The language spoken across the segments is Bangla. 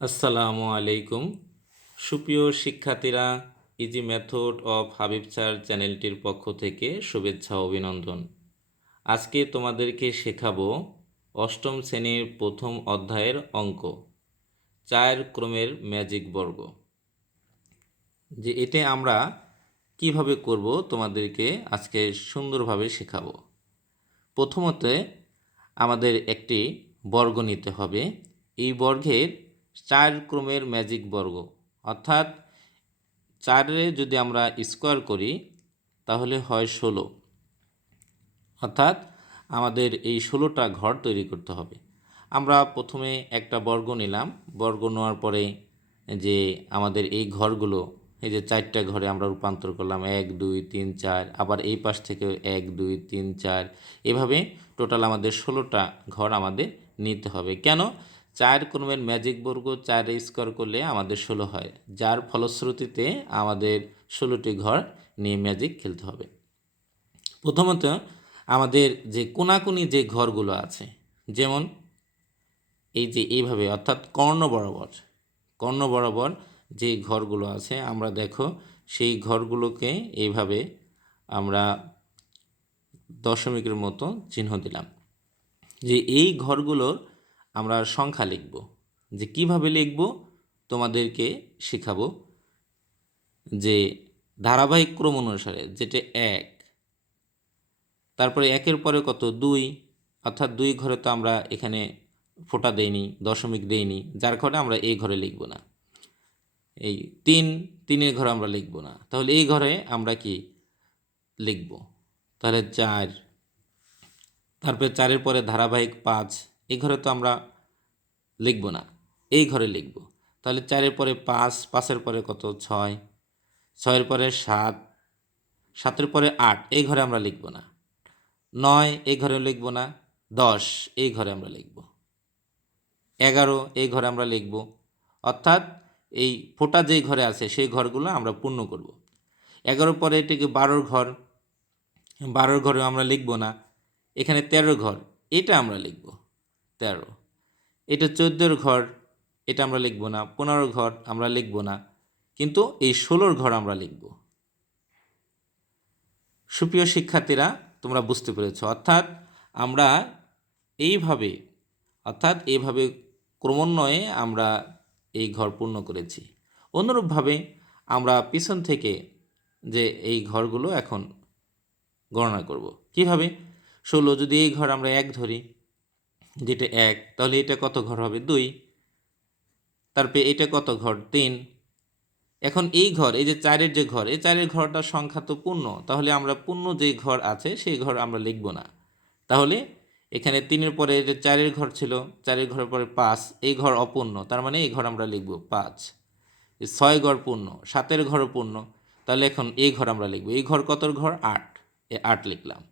আসসালামু আলাইকুম। সুপ্রিয় শিক্ষার্থীরা easy method of Habib sir চ্যানেলটির পক্ষ থেকে শুভেচ্ছা, অভিনন্দন। আজকে তোমাদেরকে শেখাবো অষ্টম শ্রেণির প্রথম অধ্যায়ের অঙ্ক, চার ক্রমের ম্যাজিক বর্গ। যে এটা আমরা কীভাবে করব তোমাদেরকে আজকে সুন্দরভাবে শেখাবো। প্রথমত আমাদের একটি বর্গ নিতে হবে। এই বর্গের চার ক্রমের ম্যাজিক বর্গ। অর্থাৎ চারে যদি আমরা স্কোয়ার করি, তাহলে হয় ষোলো। অর্থাৎ আমাদের এই ষোলোটা ঘর তৈরি করতে হবে। আমরা প্রথমে একটা বর্গ নিলাম। বর্গ নেওয়ার পরে যে আমাদের এই ঘরগুলো, এই যে চারটা ঘরে আমরা রূপান্তর করলাম, এক, দুই, তিন, চার, আবার এই পাশ থেকে এক, দুই, তিন, চার। এভাবে টোটাল আমাদের ষোলোটা ঘর আমাদের নিতে হবে। কেন? চার ক্রমের ম্যাজিক বর্গ চার স্কোয়ার করলে আমাদের ষোলো হয়। যার ফলশ্রুতিতে আমাদের ষোলোটি ঘর নিয়ে ম্যাজিক খেলতে হবে। প্রথমত আমাদের যে কোনাকুনি যে ঘরগুলো আছে, যেমন এই যে এইভাবে, অর্থাৎ কর্ণ বরাবর কর্ণ বরাবর যে ঘরগুলো আছে, আমরা দেখো সেই ঘরগুলোকে এইভাবে আমরা দশমিকের মতো চিহ্ন দিলাম। যে এই ঘরগুলোর আমরা সংখ্যা লিখব। যে কীভাবে লিখব? তোমাদেরকে শেখাবো যে ধারাবাহিক ক্রম অনুসারে যেটা এক, তারপরে একের পরে কত? দুই, অর্থাৎ দুই ঘরে তো আমরা এখানে ফোঁটা দেইনি, দশমিক দেইনি, যার ঘরে আমরা এই ঘরে লিখব না। এই তিন, তিনের ঘরে আমরা লিখব না। তাহলে এই ঘরে আমরা কি লিখব? তাহলে চার, তারপরে চারের পরে ধারাবাহিক পাঁচ এই ঘরে তো আমরা লিখব না। এই ঘরে লিখব। তাহলে চারের পরে পাঁচ, পাঁচের পরে কত? ছয়। ছয়ের পরে সাত। সাতের পরে আট। এই ঘরে আমরা লিখব না। নয় এই ঘরে লিখব না। দশ এই ঘরে আমরা লিখব। এগারো এই ঘরে আমরা লিখব। অর্থাৎ এই ফোটা যেই ঘরে আছে, সেই ঘরগুলো আমরা পূর্ণ করব। এগারো পরে এটিকে বারোর ঘর? বারোর ঘরে আমরা লিখব না। এখানে তেরো ঘর। এটা আমরা লিখব। তেরো। এটা চোদ্দোর ঘর, এটা আমরা লিখব না। পনেরোর ঘর আমরা লিখব না। কিন্তু এই ষোলোর ঘর আমরা লিখব। সুপ্রিয় শিক্ষার্থীরা, তোমরা বুঝতে পেরেছ। অর্থাৎ আমরা এইভাবে, অর্থাৎ এইভাবে ক্রমান্বয়ে আমরা এই ঘর পূর্ণ করেছি। অনুরূপভাবে আমরা পিছন থেকে যে এই ঘরগুলো এখন গণনা করব। কীভাবে? ষোলো, যদি এই ঘর আমরা এক ধরি যেটা এক, তাহলে এটা কত ঘর হবে? দুই। তারপরে এটা কত ঘর? তিন। এখন এই ঘর, এই যে চারের যে ঘর, এই চারের ঘরটা সংখ্যা তো পূর্ণ। তাহলে আমরা পূর্ণ যে ঘর আছে, সেই ঘর আমরা লিখব না। তাহলে এখানে তিনের পরে যে চারের ঘর ছিল, চারের ঘরের পরে পাঁচ, এই ঘর অপূর্ণ। তার মানে এই ঘর আমরা লিখব পাঁচ। ছয় ঘর পূর্ণ, সাতের ঘর পূর্ণ। তাহলে এখন এই ঘর আমরা লিখব। এই ঘর কতর ঘর? আট। এ আট লিখলাম।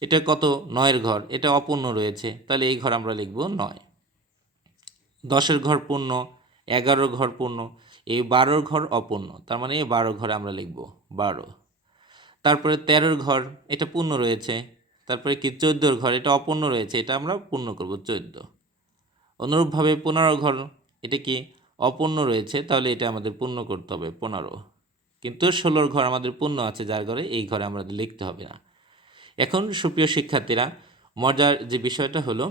এটা কত? নয়ের ঘর। এটা অপূর্ণ রয়েছে। তাহলে এই ঘর আমরা লিখব নয়। দশের ঘর পূর্ণ, এগারোর ঘর পূর্ণ, এই বারোর ঘর অপূর্ণ। তার মানে এই বারো ঘরে আমরা লিখব বারো। তারপরে তেরোর ঘর, এটা পূর্ণ রয়েছে। তারপরে কি? চোদ্দোর ঘর, এটা অপূর্ণ রয়েছে। এটা আমরা পূর্ণ করব চোদ্দ। অনুরূপভাবে পনেরো ঘর, এটা কি? অপূর্ণ রয়েছে। তাহলে এটা আমাদের পূর্ণ করতে হবে পনেরো। কিন্তু ষোলোর ঘর আমাদের পূর্ণ আছে, যার ঘরে এই ঘরে আমাদের লিখতে হবে না। এখন সুপ্রিয় শিক্ষার্থীরা, মজার যে বিষয়টা হলো,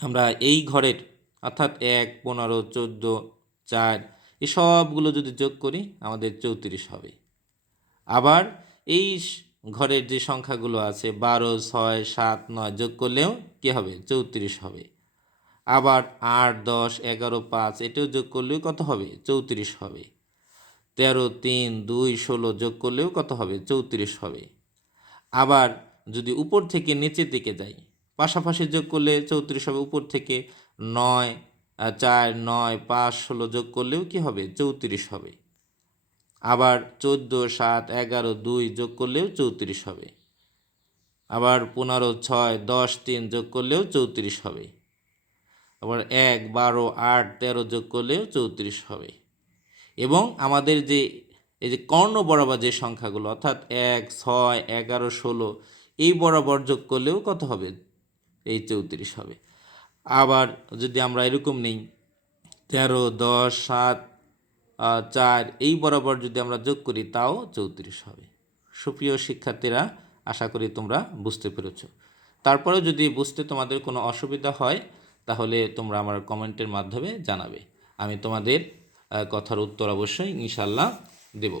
আমরা এই ঘরের অর্থাৎ এক, পনেরো, চোদ্দ, চার, এই সবগুলো যদি যোগ করি, আমাদের চৌত্রিশ হবে। আবার এই ঘরের যে সংখ্যাগুলো আছে, বারো, ছয়, সাত, নয় যোগ করলেও কী হবে? চৌত্রিশ হবে। আবার আট, দশ, এগারো, পাঁচ, এটাও যোগ করলেও কত হবে? চৌত্রিশ হবে। তেরো, তিন, দুই, ষোলো যোগ করলেও কত হবে? চৌত্রিশ হবে। আবার যদি উপর থেকে নিচের দিকে যাই, পাশাপাশি যোগ করলে চৌত্রিশ হবে, উপর থেকে নয় চার, নয়, পাঁচ, ষোলো যোগ করলেও কি হবে? চৌত্রিশ হবে। আবার চোদ্দ, সাত, এগারো, দুই যোগ করলেও চৌত্রিশ হবে। আবার পনেরো, ছয়, দশ, তিন যোগ করলেও চৌত্রিশ হবে। আবার এক, বারো, আট, তেরো যোগ করলেও চৌত্রিশ হবে। এবং আমাদের যে, এই যে কর্ণ বরাবর যে সংখ্যাগুলো, অর্থাৎ এক, ছয়, এগারো, ষোলো এই বরাবর যোগ করলেও কত হবে? এই চৌত্রিশ হবে। আবার যদি আমরা এরকম নেই, তেরো, দশ, সাত চার, এই বরাবর যদি আমরা যোগ করি, তাও চৌত্রিশ হবে। সুপ্রিয় শিক্ষার্থীরা, আশা করি তোমরা বুঝতে পেরেছ। তারপরেও যদি বুঝতে তোমাদের কোনো অসুবিধা হয়, তাহলে তোমরা আমার কমেন্টের মাধ্যমে জানাবে। আমি তোমাদের কথার উত্তর অবশ্যই ইনশাল্লাহ দেব।